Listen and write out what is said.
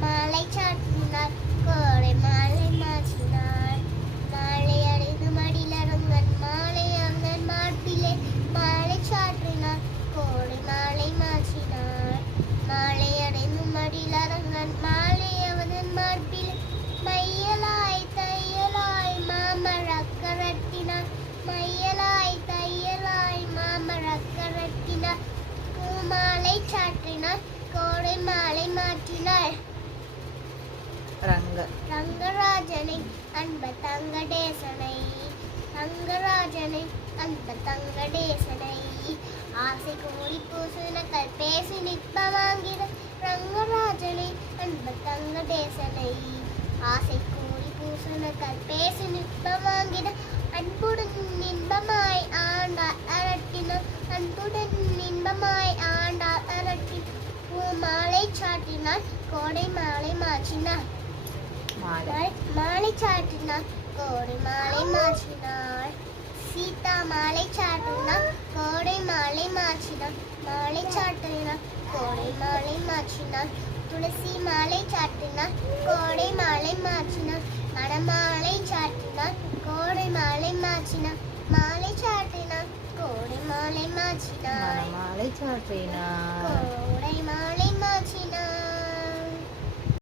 மாலை சாற்றினார் கோடை மாலை மாற்றினார் மாலை அடைந்து மடிலரங்கன் மாலை அங்கன் மார்பிலே மாலை சாற்றினார் கோடை மாலை மாற்றினார் மாலை அடைந்து மடிலரங்கன் மாலை அவதன் மார்பிலே மையலாய் தையலாய் மாமரக்கரட்டினார் மையலாய் தையலாய் மாமரக்கரட்டினார் பூமாலை சாற்றினார் கோடை மாலை மாற்றினார் ரங்கராஜனை அன்ப தங்கடேசனை ரங்கராஜனை அன்ப தங்கடேசனை ஆசை கோடி பூசணக்கள் பேசி நிற்ப வாங்கிட ரங்கராஜனை அன்ப தங்கடேசனை ஆசை கோடி பூசணக்கள் பேசி நிற்ப வாங்கிட அன்புடன் இன்பமாய் ஆண்டார் அரட்டினார் அன்புடன் இன்பமாய் ஆண்டார் அரட்டினார் பூமாலை சாட்டினார் கோடை மாலை மாற்றினார் மாலை சாற்றினார் கோடை மாலை மாற்றினார் சீதா மாலை சாற்றினார் கோடை மாலை மாற்றினார் மாலை சாற்றினார் கோடை மாலை மாற்றினார் துளசி மாலை சாற்றினார் கோடை மாலை மாற்றினார் மணமாலை சாற்றினார் கோடை மாலை மாற்றினார் மாலை சாற்றினார் கோடை மாலை மாற்றினார் மாலை சாற்றினார் கோடை மாலை மாற்றினார்